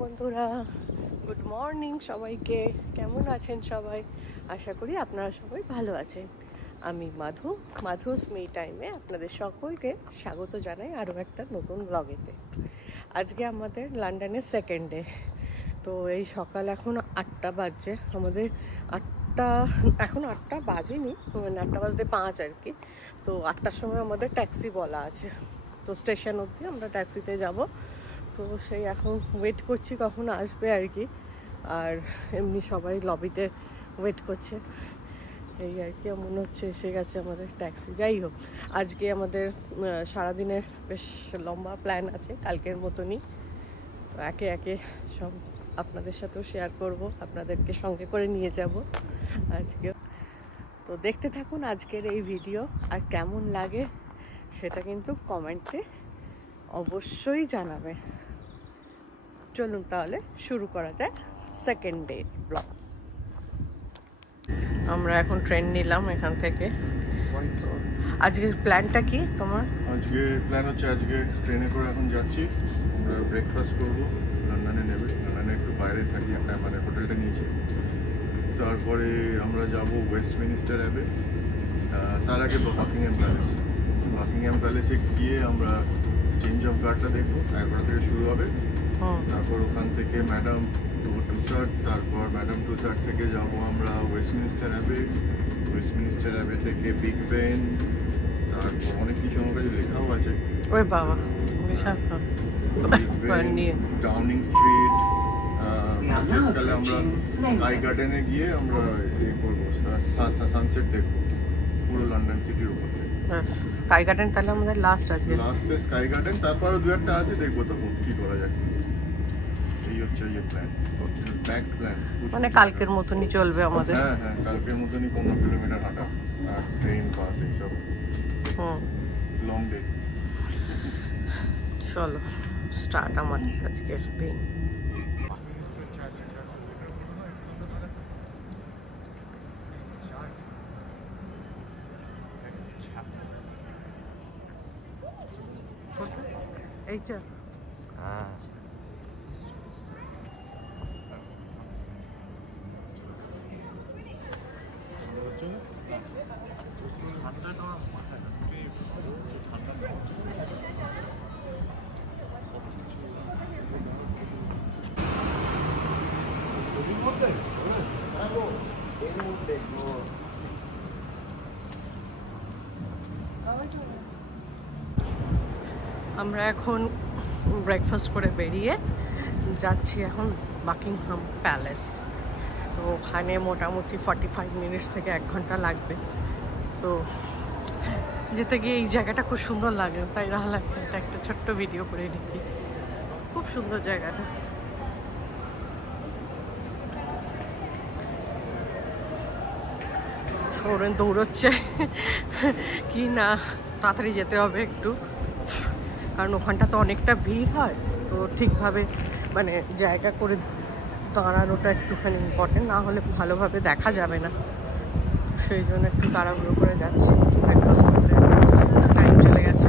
বন্ধুরা, good morning সবাইকে। কেমন আছেন সবাই? আশা করি আপনারা সবাই ভালো আছেন। আমি মাধুস মি টাইমে আপনাদের সকলকে স্বাগত জানাই আরও একটা নতুন ব্লগেতে। আজকে আমাদের লন্ডনের সেকেন্ড ডে। তো এই সকাল এখন 8টা বাজছে। আমাদের এখন 8টা বাজেনি, মানে 8টা বাজতে 5 আর কি। তো 8টার সময় আমাদের ট্যাক্সি বলা আছে, তো স্টেশন অবধি আমরা ট্যাক্সিতে যাব। তো সেই এখন ওয়েট করছি কখন আসবে আর কি। আর এমনি সবাই লবিতে ওয়েট করছে এই আর কি। মনে হচ্ছে এসে গেছে আমাদের ট্যাক্সি। যাই হোক, আজকে আমাদের সারাদিনের বেশ লম্বা প্ল্যান আছে, কালকের মতনই। তো একে একে সব আপনাদের সাথেও শেয়ার করব, আপনাদেরকে সঙ্গে করে নিয়ে যাব আজকে। তো দেখতে থাকুন আজকের এই ভিডিও, আর কেমন লাগে সেটা কিন্তু কমেন্টে অবশ্যই জানাবে। চলুন তাহলে শুরু করা যায় সেকেন্ড ডে ব্লগ। আমরা এখন ট্রেন নিলাম এখান থেকে। আজকের প্ল্যানটা কি তোমার? আজকের প্ল্যান হচ্ছে আজকে ট্রেনে করে এখন যাচ্ছি, আমরা ব্রেকফাস্ট করবো লন্ডনে নেবে। লন্ডনে একটু বাইরে থাকি, একটা মানে হোটেলটা নিয়েছি। তারপরে আমরা যাব ওয়েস্টমিনিস্টার অ্যাবে, তার আগে বাকিংহাম প্যালেসে গিয়ে আমরা চেঞ্জ অফ গার্ডটা দেখবো। 11টা থেকে শুরু হবে। তারপর ওখান থেকে ম্যাডাম টুসার্ট, তারপর ম্যাডাম টুসার্ট থেকে যাব আমরা ওয়েস্টমিনিস্টার অ্যাবে থেকে বিগ বেন, তারপর অনেক কিছু আমার কাছে লেখাও আছে। ওরে বাবা, ডাউনিং স্ট্রিট। শেষকালে আমরা স্কাই গার্ডেনে গিয়ে আমরা করবো, সানসেট দেখবো পুরো লন্ডন সিটির উপর থেকে। স্কাই গার্ডেন তাহলে আমাদের লাস্টে স্কাই গার্ডেন, তারপরও দু একটা আছে, দেখবো তখন কি করা যায়। এই হচ্ছে এই প্ল্যান, প্ল্যান মানে কালকের মতনই চলবে আমাদের। হ্যাঁ, কালকের মতনই 15 কিলোমিটার হাঁটা আর ট্রেন বাস এইসব। Long day. চলো স্টার্ট আমাদের আজকের দিন। এইটা আমরা এখন ব্রেকফাস্ট করে বেরিয়ে যাচ্ছি এখন বাকিংহাম প্যালেস। তো ওখানে মোটামুটি 45 মিনিটস থেকে 1 ঘন্টা লাগবে। তো যেতে গিয়ে এই জায়গাটা খুব সুন্দর লাগে, তাই তাহলে একটা ছোট্ট ভিডিও করে নিই। খুব সুন্দর জায়গাটা। সৌরেন দৌড়চ্ছে কি না, তাড়াতাড়ি যেতে হবে একটু, কারণ ওখানটা তো অনেকটা ভিড় হয়। তো ঠিকভাবে মানে জায়গা করে দাঁড়ানোটা একটুখানি ইম্পর্টেন্ট, না হলে ভালোভাবে দেখা যাবে না। সেই জন্য একটু তাড়াহুড়ো করে যাচ্ছি, ব্রেকফাস্ট করতে টাইম চলে গেছে।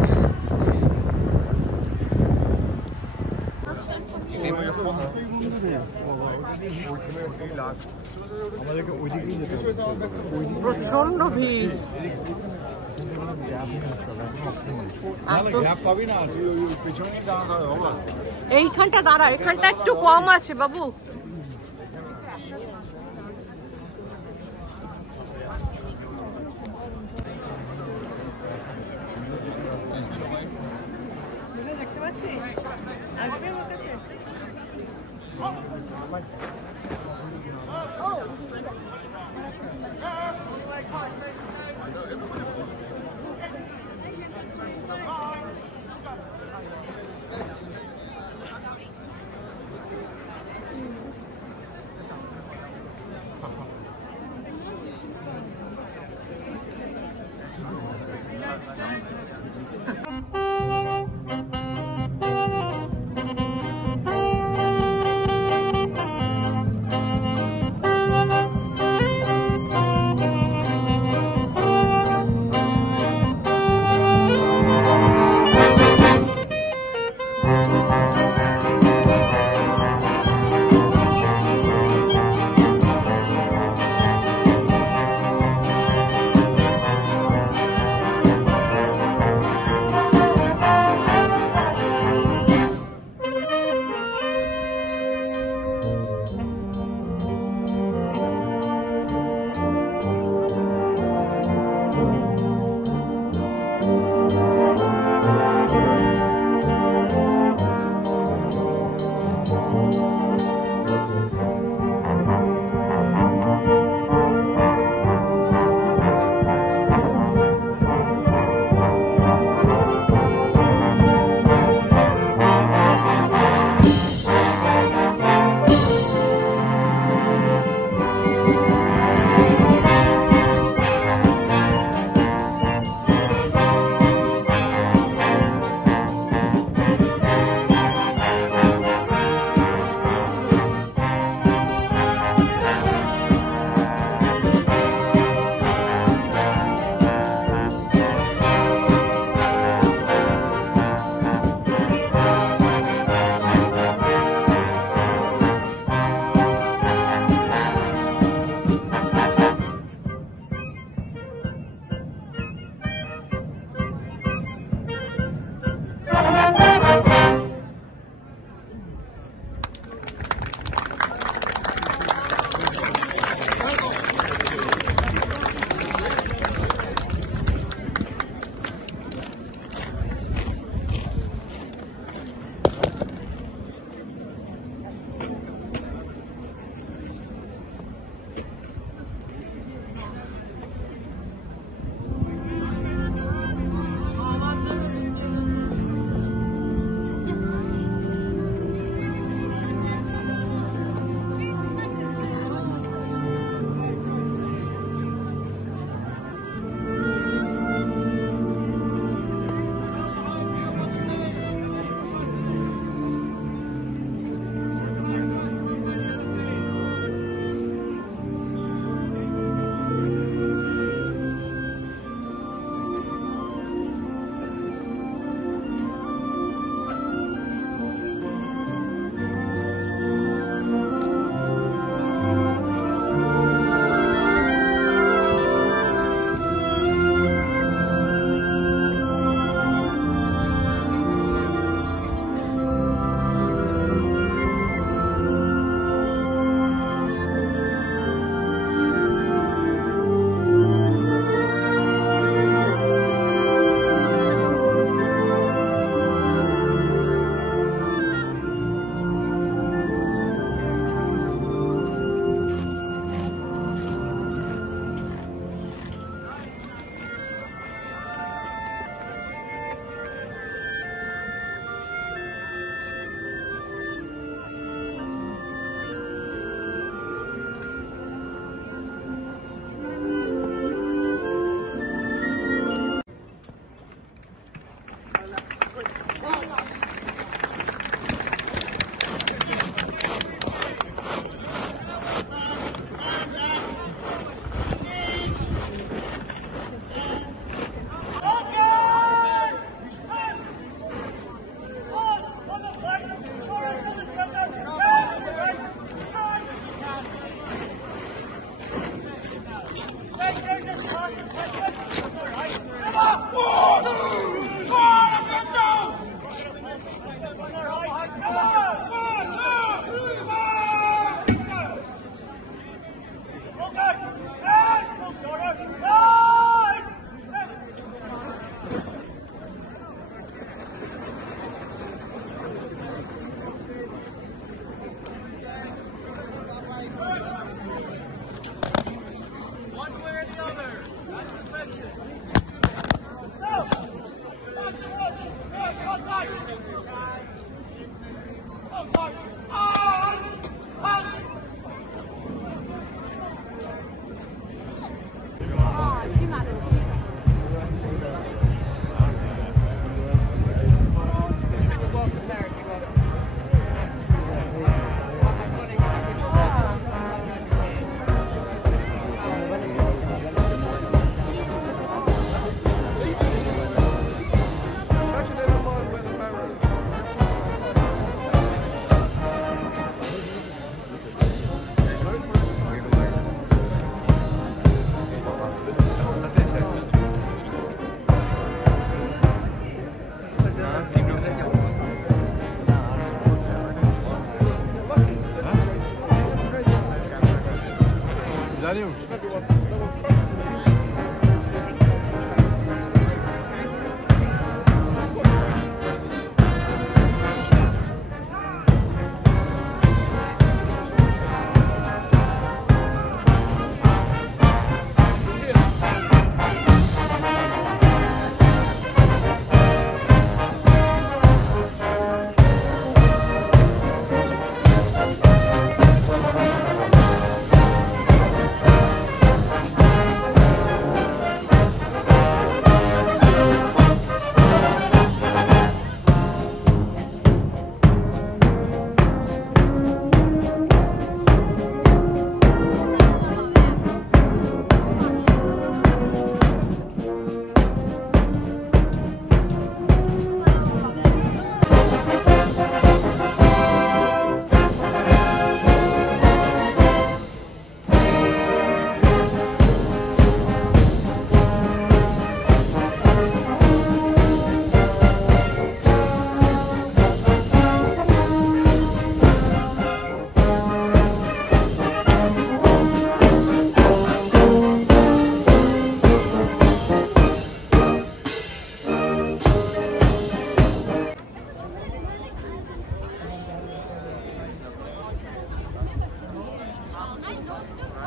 প্রচন্ড ভিড়। এইখানটা দাঁড়া, এখানটা একটু কম আছে বাবু। দেখতে পাচ্ছি আসবে আমার কাছে।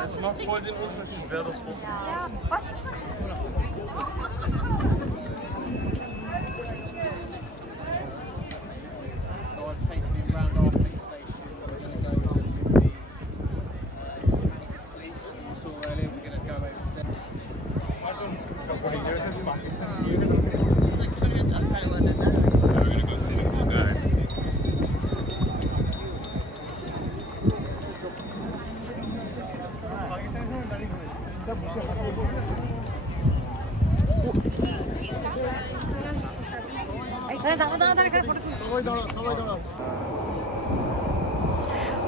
Also macht voll den Unterschied, wer das vor. Ja, was? So I've taken him round our police station. We're going to go to the police that we saw earlier. We're going to go over to them. We're going to go see the cool guys.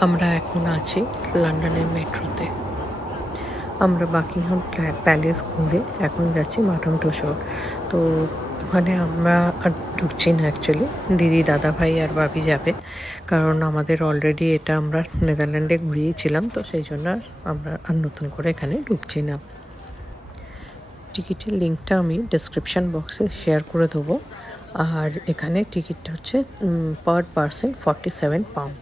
আমরা এখন আছি লন্ডনের মেট্রোতে। আমরা Buckingham palace ঘুরে এখন যাচ্ছি madame Tussauds. তো ওখানে আমরা আর ঢুকছি না অ্যাকচুয়ালি, দিদি দাদা ভাই আর ভাবি যাবে, কারণ আমাদের অলরেডি এটা আমরা নেদারল্যান্ডে ঘুরিয়েছিলাম, তো সেই জন্য আমরা আর নতুন করে এখানে ঢুকছি না। টিকিটের লিঙ্কটা আমি ডেসক্রিপশান বক্সে শেয়ার করে দেবো। আর এখানে টিকিট হচ্ছে পার পারসন 47 পাউন্ড।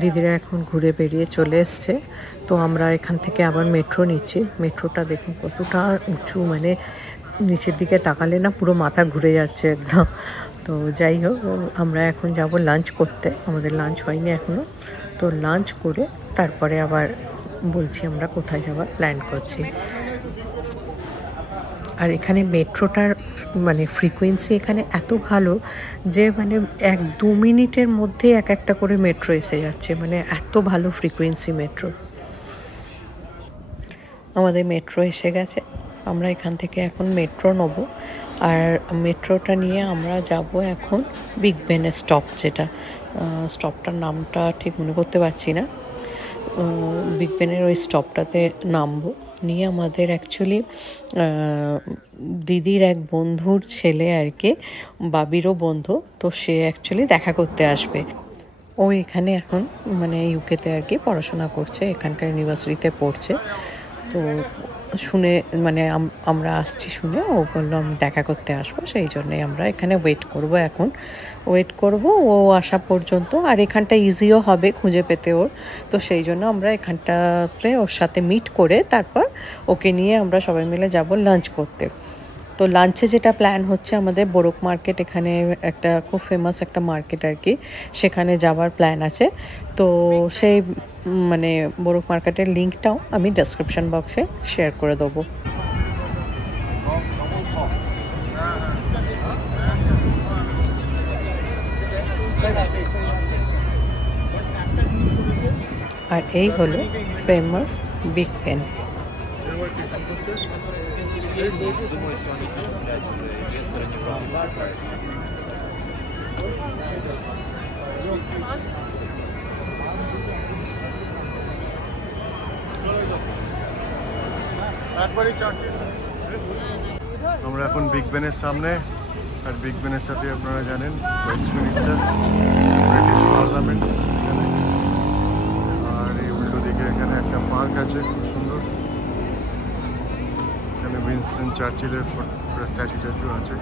দিদিরা এখন ঘুরে বেরিয়ে চলে এসছে। তো আমরা এখান থেকে আবার মেট্রো নিচ্ছি। মেট্রোটা দেখুন কতটা উঁচু, মানে নিচের দিকে তাকালে না পুরো মাথা ঘুরে যাচ্ছে একদম। তো যাই হোক, আমরা এখন যাব লাঞ্চ করতে। আমাদের লাঞ্চ হয়নি এখনও, তো লাঞ্চ করে তারপরে আবার বলছি আমরা কোথায় যাওয়ার প্ল্যান করছি। আর এখানে মেট্রোটার মানে ফ্রিকোয়েন্সি এখানে এত ভালো যে মানে 1-2 মিনিটের মধ্যে একটা করে মেট্রো এসে যাচ্ছে, মানে এত ভালো ফ্রিকোয়েন্সি মেট্রো। আমাদের মেট্রো এসে গেছে, আমরা এখান থেকে এখন মেট্রো নেব। আর মেট্রোটা নিয়ে আমরা যাব এখন বিগ বেনের স্টপ, যেটা স্টপটার নামটা ঠিক মনে করতে পারছি না। বিগ বেনের ওই স্টপটাতে নামবো। নিয়ে আমাদের অ্যাকচুয়ালি দিদির এক বন্ধুর ছেলে আর কি, বাবিরও বন্ধু, তো সে অ্যাকচুয়ালি দেখা করতে আসবে। ও এখানে এখন মানে ইউকেতে আর কি পড়াশোনা করছে, এখানকার ইউনিভার্সিটিতে পড়ছে। তো শুনে মানে আমরা আসছি শুনে ও বললো আমি দেখা করতে আসবো, সেই জন্যই আমরা এখানে ওয়েট করব। এখন ওয়েট করব ও আসা পর্যন্ত। আর এখানটা ইজিও হবে খুঁজে পেতে ওর, তো সেই জন্য আমরা এখানটাতে ওর সাথে মিট করে তারপর ওকে নিয়ে আমরা সবাই মিলে যাব লাঞ্চ করতে। তো লাঞ্চে যেটা প্ল্যান হচ্ছে আমাদের বোরক মার্কেট, এখানে একটা খুব ফেমাস একটা মার্কেট আর কি, সেখানে যাওয়ার প্ল্যান আছে। তো সেই মানে বোরক মার্কেটের লিঙ্কটাও আমি ডেসক্রিপশন বক্সে শেয়ার করে দেবো। আর এই হলো ফেমাস বিগ বেন। আমরা এখন বিগ বেনের সামনে, আর বিগ বেনের সাথে আপনারা জানেন ওয়েস্টমিনিস্টার, ব্রিটিশ পার্লামেন্ট এখানে। আর এই উল্টো দিকে এখানে একটা পার্ক আছে খুব সুন্দর, এখানে উইনস্টন চার্চিলের স্ট্যাচু আছে।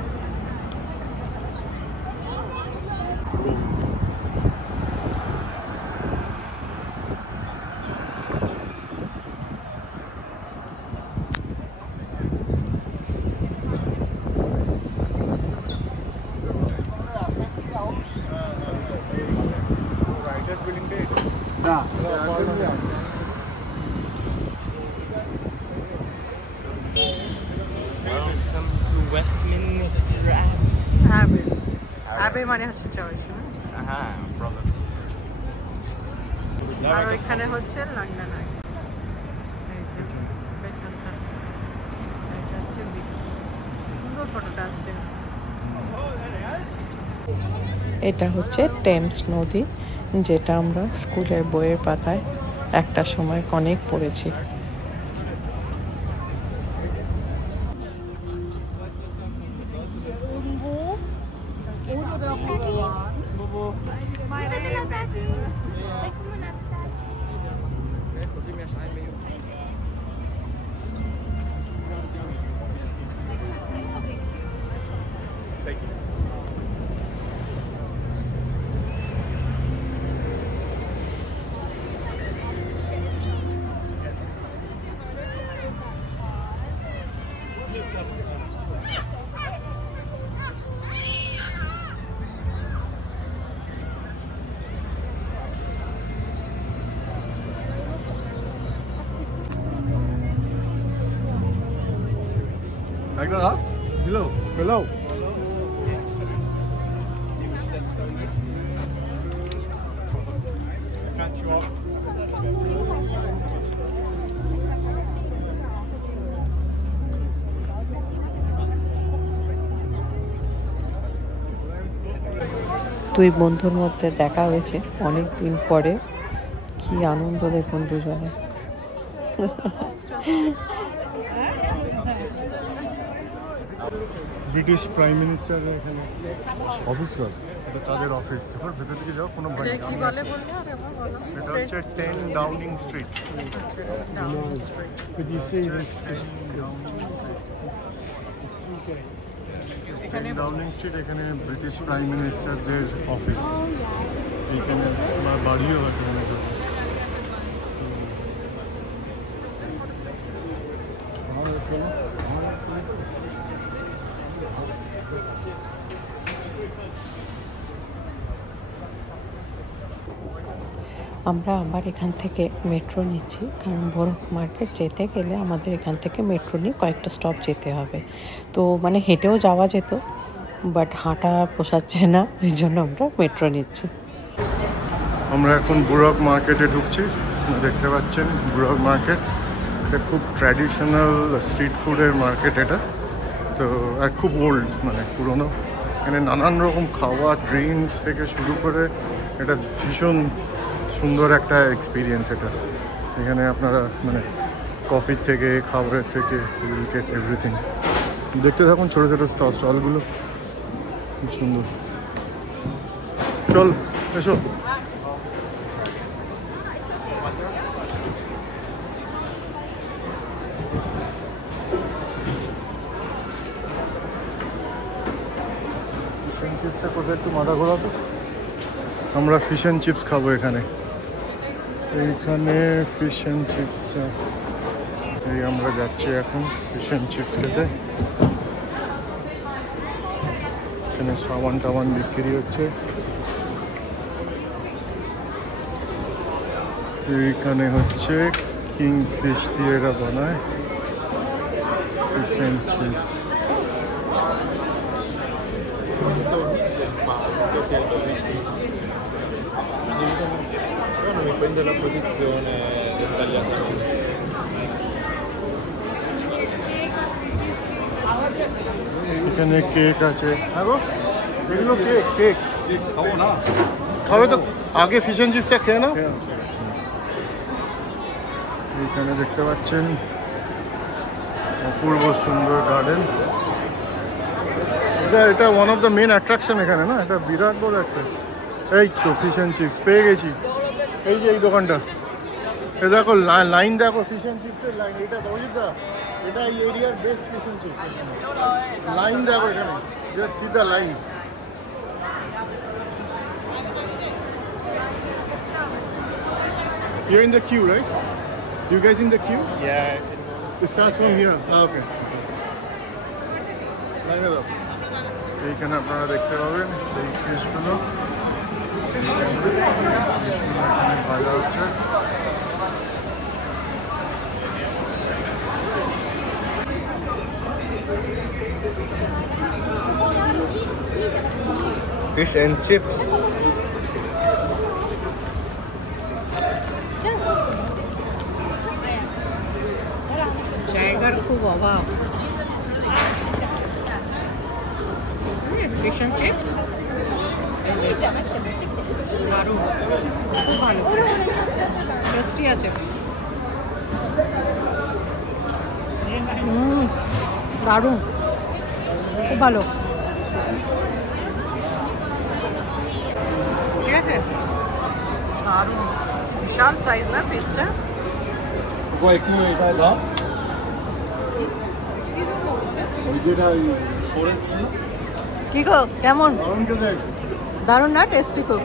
Welcome to Westminster Abbey। Abbey মানে হচ্ছে চার্চ, problem. আর ওইখানে হচ্ছে লন্ডন আই। এই যে পেছনটা, এটা হচ্ছে সুন্দর ফটোটা আসছে। এটা হচ্ছে টেমস নদী, যেটা আমরা স্কুলের বইয়ের পাতায় একটা সময় অনেক পড়েছি। Hello. Catch you up. দুই বন্ধুর মধ্যে দেখা হয়েছে অনেক দিন পরে, কি আনন্দ দেখুন দুজনে। ব্রিটিশ প্রাইম মিনিস্টার এখানে অফিস কর, এটা তাদের অফিস। তারপর ভেতর দিকে যাও, কোনো ভয় নেই। এটা হচ্ছে 10 Downing street. Could you see this? Downing street, এখানে ব্রিটিশ প্রাইম মিনিস্টারদের অফিস। এইখানে বাড়িও আছে মনে করি। আমরা আবার এখান থেকে মেট্রো নিচ্ছি, কারণ বরফ মার্কেট যেতে গেলে আমাদের এখান থেকে মেট্রো নিয়ে কয়েকটা স্টপ যেতে হবে। তো মানে হেঁটেও যাওয়া যেত, বাট হাঁটা পোষাচ্ছে না, এই জন্য আমরা মেট্রো নিচ্ছি। আমরা এখন বুরক মার্কেটে ঢুকছি। দেখতে পাচ্ছেন বুরক মার্কেট, এটা খুব ট্র্যাডিশনাল স্ট্রিট ফুডের মার্কেট এটা। তো আর খুব ওল্ড, মানে পুরোনো। এখানে নানান রকম খাওয়া, ড্রিঙ্কস থেকে শুরু করে এটা ভীষণ সুন্দর একটা এক্সপিরিয়েন্স এটা। এখানে আপনারা মানে কফির থেকে খাবারের থেকে উইল গেট এভরিথিং। দেখতে থাকুন ছোটো ছোটো স্টলগুলো, খুব সুন্দর। চল এসো। চিপসটা কোথায় একটু মাথা ঘোরাতো। আমরা ফিশ অ্যান্ড চিপস খাবো এখানে। এইখানে ফিশ অ্যান্ড চিপস, এই আমরা যাচ্ছি এখন ফিশ অ্যান্ড চিপস খেতে। এখানে সাবান টাবান বিক্রি হচ্ছে। এইখানে হচ্ছে কিং ফিশ দিয়ে এরা বানায় fish and chips. Dipende dalla posizione del tagliatore. এখানে কেক আছে। এগুলো কেক কেক খাবো না, খাবে তো আগে ফিশ অ্যান্ড চিপসটা খেয়ে নাও। এইখানে দেখতে পাচ্ছেন অপূর্ব সুন্দর গার্ডেন। এটা one of the main attraction এখানে, না? এটা বিরাট বড় একটা। এই তো ফিশ অ্যান্ড চিপস পেয়ে গেছি। এই যে এই দোকানটা, এ দেখো লাইন দেখো, ফিশ অ্যান্ড চিপসের লাইন। এটা দৌড়িদা, এটা এই এরিয়ার best fish and chips. Line দেখো এখানে, just see the line. You're in the queue, right? You guys in the queue? Yeah. It starts from here. Okay. লাইনে দাও। এইখানে আপনারা দেখতে পাবেন এই ফিশগুলো ভাজা হচ্ছে। Fish and chips. জায়গার খুব অভাব। ফিশ অ্যান্ড চিপস দারুণ, খুব ভালো, টেস্টি আছে। দারুণ, খুব ভালো। ঠিক আছে, দারুণ, বিশাল সাইজ না ফিশটা। কি গো, কেমন? দারুণ না? টেস্টি খুব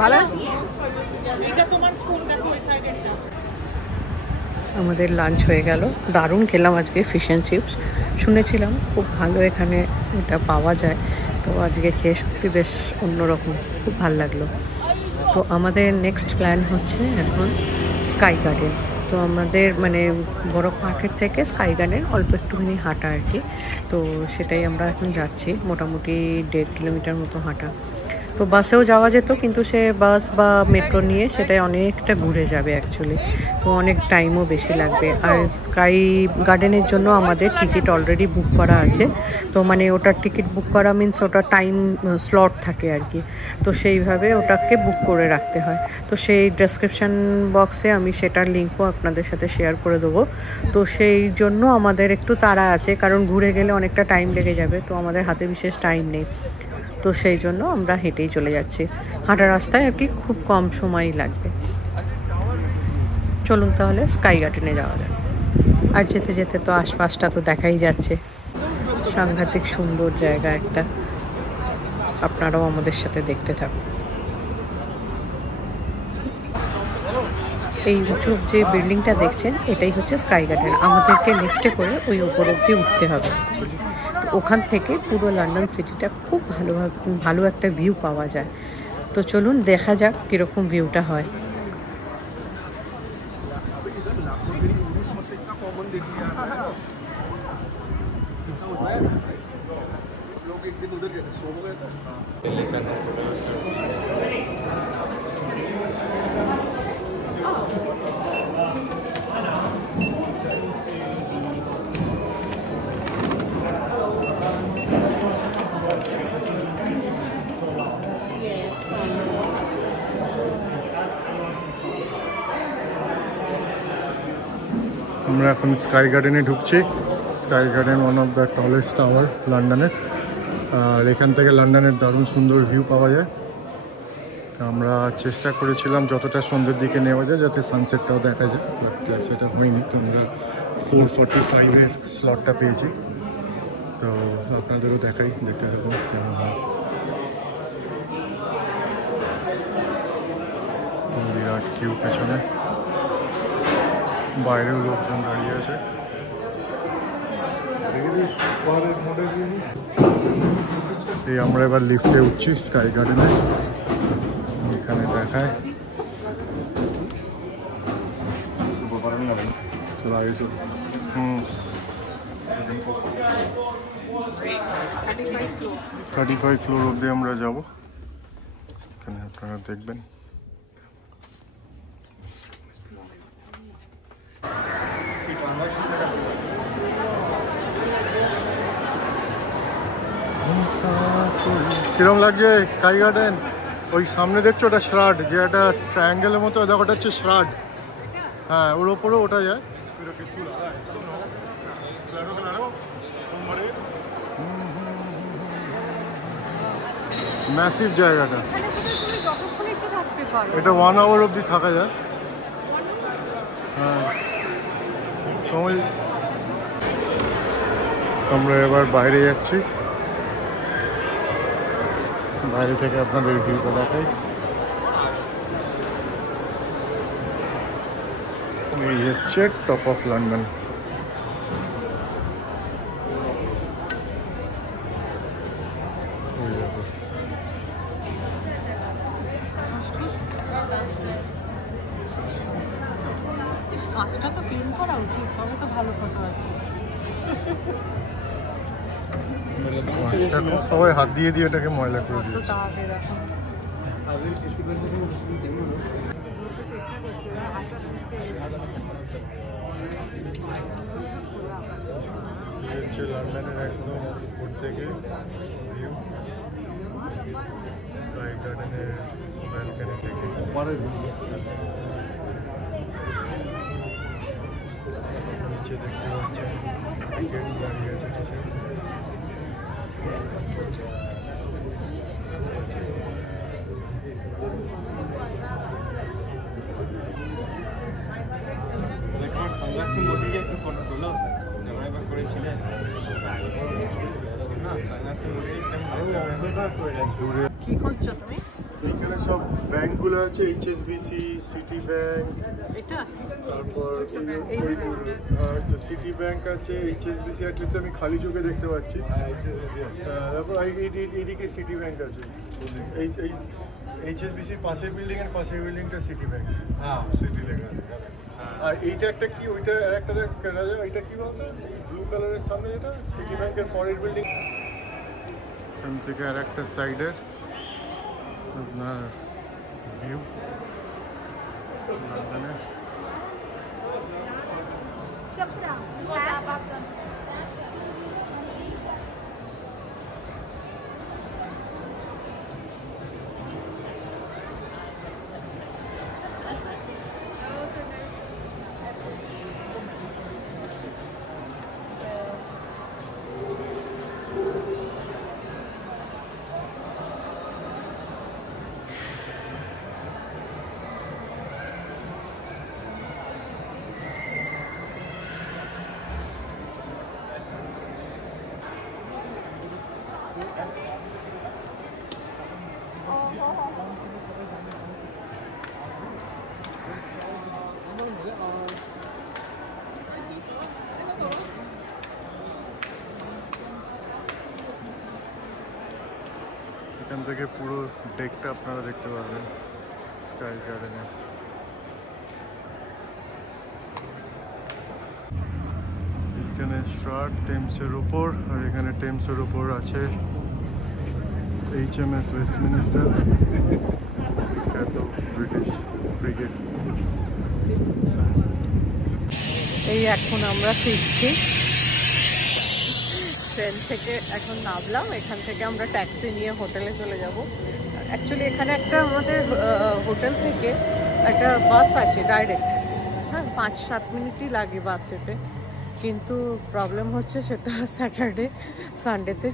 ভালো। আমাদের লাঞ্চ হয়ে গেল, দারুণ খেলাম আজকে ফিশ অ্যান্ড চিপস। শুনেছিলাম খুব ভালো এখানে এটা পাওয়া যায়, তো আজকে খেয়ে সত্যি বেশ অন্যরকম, খুব ভালো লাগলো। তো আমাদের নেক্সট প্ল্যান হচ্ছে এখন স্কাই গার্ডেন। তো আমাদের মানে বরফ মার্কেট থেকে স্কাই গার্ডেন অল্প একটুখানি হাঁটা আর কি। তো সেটাই আমরা এখন যাচ্ছি, মোটামুটি 1.5 কিলোমিটার মতো হাঁটা। তো বাসেও যাওয়া যেত, কিন্তু সে বাস বা মেট্রো নিয়ে সেটাই অনেকটা ঘুরে যাবে অ্যাকচুয়ালি, তো অনেক টাইমও বেশি লাগবে। আর স্কাই গার্ডেনের জন্য আমাদের টিকিট অলরেডি বুক করা আছে। তো মানে ওটার টিকিট বুক করা মিন্স ওটা টাইম স্লট থাকে আর কি, তো সেইভাবে ওটাকে বুক করে রাখতে হয়। তো সেই ডেসক্রিপশান বক্সে আমি সেটার লিঙ্কও আপনাদের সাথে শেয়ার করে দেবো। তো সেই জন্য আমাদের একটু তাড়া আছে, কারণ ঘুরে গেলে অনেকটা টাইম লেগে যাবে, তো আমাদের হাতে বিশেষ টাইম নেই। তো সেই জন্য আমরা হেঁটেই চলে যাচ্ছি, হাঁটা রাস্তায় আর কি, খুব কম সময়ই লাগবে। চলুন তাহলে স্কাই গার্ডেনে যাওয়া যাক। আর যেতে যেতে তো আশপাশটা তো দেখাই যাচ্ছে, সাংঘাতিক সুন্দর জায়গা একটা। আপনারাও আমাদের সাথে দেখতে থাকুন। এই উঁচু যে বিল্ডিংটা দেখছেন এটাই হচ্ছে স্কাই গার্ডেন। আমাদেরকে লিফটে করে ওই উপর অব্দি উঠতে হবে অ্যাকচুয়ালি। তো ওখান থেকে পুরো লন্ডন সিটিটা খুব ভালো একটা ভিউ পাওয়া যায়। তো চলুন দেখা যাক কীরকম ভিউটা হয়। আমরা এখন স্কাই গার্ডেনে ঢুকছি। Sky garden one of the tallest tower লন্ডনের, আর এখান থেকে লন্ডনের দারুণ সুন্দর ভিউ পাওয়া যায়। আমরা চেষ্টা করেছিলাম যতটা সন্ধ্যের দিকে নেওয়া যায় যাতে সানসেটটাও দেখা যায়, বাট সেটা হয়নি। তো আমরা 4:45-এর স্লটটা পেয়েছি, তো আপনাদেরও দেখাই, দেখতে থাকুন কেমন হয়। বিরাট কিউ পেছনে, বাইরেও লোকজন দাঁড়িয়ে আছে। এই আমরা এবার লিফটে উঠছি স্কাই গার্ডেনে, এখানে দেখায়। চলো আগে চলো। 35 ফ্লোর অব্দি আমরা যাব, এখানে আপনারা দেখবেন। কিরম লাগছে স্কাই গার্ডেন? ওই সামনে দেখছো ওটা শ্রাড, যে একটা ট্রায়াঙ্গেলের মতো, দেখো ওটা হচ্ছে শ্রাড। হ্যাঁ, ওর ওপরেও ওটা যায়। ম্যাসিভ জায়গাটা, এটা 1 আওয়ার অবধি থাকা যায়। হ্যাঁ, আমরা এবার বাইরে যাচ্ছি, বাইরে থেকে আপনাদের ভিউটা দেখাই। এই হচ্ছে টপ অফ লন্ডন। কাজটা তো ক্লিন করা উচিত, তবে তো ভালো ফটো আছে। সবাই হাত দিয়ে দিয়ে এটাকে ময়লা করে দিয়েছে। লন্ডনের একদম উপর থেকে ভিউ, স্কাই গার্ডেনের ব্যালকনি থেকে নিচে দেখতে পাচ্ছেন টিকিট দাঁড়িয়ে আছে। কি করছো তুমি? এখানে সব ব্যাংকগুলো আছে, HSBC, সিটি ব্যাংক, তারপর সিটি ব্যাংক আছে, HSBC অ্যাটলিস্ট আমি খালি চোখে দেখতে পাচ্ছি। তারপর এইদিকে সিটি ব্যাংক আছে, এইচএসবিসি পাশের বিল্ডিং এর পাশের বিল্ডিংটা সিটি ব্যাংক। হ্যাঁ সিটি লেখা আছে। আর এইটা একটা কি, ওইটা একটা রাজা, এটা কি বলতো ব্লু কালারের সামনে যেটা সিটি ব্যাংকের পরের বিল্ডিং। এখান থেকে আর একটা সাইডের আপনার ভিউ লন্ডনের। এখান থেকে পুরো ডেকটা আপনারা দেখতে পারবেন স্কাই গার্ডেনে। এখানে স্ট্রাট টেমসের উপর, আর এখানে টেমসের উপর আছে HMS ওয়েস্টমিনিস্টার, বিখ্যাত ব্রিটিশ ফ্রিগেট। এই এখন আমরা ফিরছি ট্রেন থেকে, এখন নামলাম। এখান থেকে আমরা ট্যাক্সি নিয়ে হোটেলে চলে যাব। অ্যাকচুয়ালি এখানে একটা আমাদের হোটেল থেকে একটা বাস আছে ডাইরেক্ট, হ্যাঁ 5-7 মিনিটই লাগে বাস যেতে, কিন্তু প্রবলেম হচ্ছে সেটা স্যাটারডে সানডেতে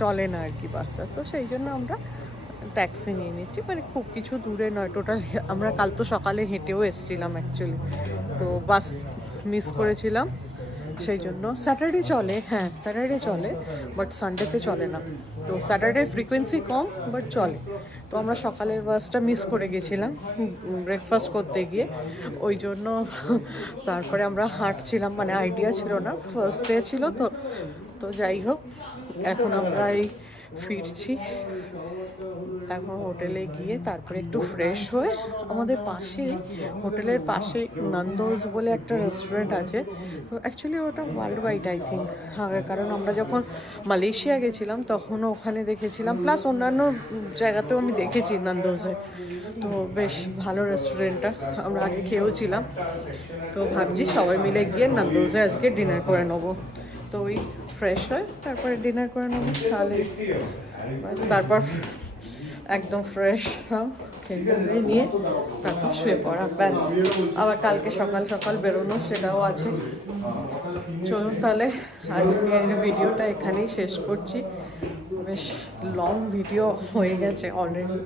চলে না আর কি বাসটা, তো সেই জন্য আমরা ট্যাক্সি নিয়ে নিচ্ছি। মানে খুব কিছু দূরে নয়, টোটাল আমরা কাল তো সকালে হেঁটেও এসেছিলাম অ্যাকচুয়ালি, তো বাস মিস করেছিলাম সেই জন্য। স্যাটারডে চলে, হ্যাঁ স্যাটারডে চলে, বাট সানডেতে চলে না। তো স্যাটারডে ফ্রিকোয়েন্সি কম বাট চলে। তো আমরা সকালের বাসটা মিস করে গেছিলাম ব্রেকফাস্ট করতে গিয়ে, ওই জন্য তারপরে আমরা হাঁটছিলাম, মানে আইডিয়া ছিল না, ফার্স্ট ডে ছিল তো। তো যাই হোক, এখন আমরা এই ফিরছি। এখন হোটেলে গিয়ে তারপরে একটু ফ্রেশ হয়ে, আমাদের পাশেই হোটেলের পাশে নন্দোজ বলে একটা রেস্টুরেন্ট আছে। তো অ্যাকচুয়ালি ওটা ওয়ার্ল্ড ওয়াইড আই থিঙ্ক, কারণ আমরা যখন মালয়েশিয়া গেছিলাম তখনও ওখানে দেখেছিলাম, প্লাস অন্যান্য জায়গাতেও আমি দেখেছি নন্দোজে। তো বেশ ভালো রেস্টুরেন্টটা, আমরা আগে খেয়েওছিলাম। তো ভাবছি সবাই মিলে গিয়ে নন্দোজে আজকে ডিনার করে নেবো। তো ওই ফ্রেশ হয়ে তারপরে ডিনার করে নেবো, তাহলে তারপর একদম ফ্রেশ খেয়ে নিয়ে তারপর শুয়ে পড়া, ব্যাস। আবার কালকে সকাল সকাল বেরোনো, সেটাও আছে। চলুন তাহলে আজকের ভিডিওটা এখানেই শেষ করছি, বেশ লং ভিডিও হয়ে গেছে অলরেডি।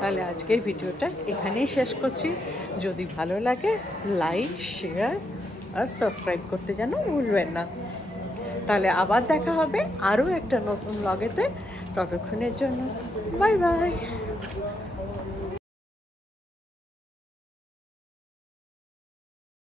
তাহলে আজকের ভিডিওটা এখানেই শেষ করছি। যদি ভালো লাগে লাইক, শেয়ার আর সাবস্ক্রাইব করতে যেন ভুলবেন না। তাহলে আবার দেখা হবে আরও একটা নতুন ব্লগেতে। ততক্ষণের জন্য বাই বাই।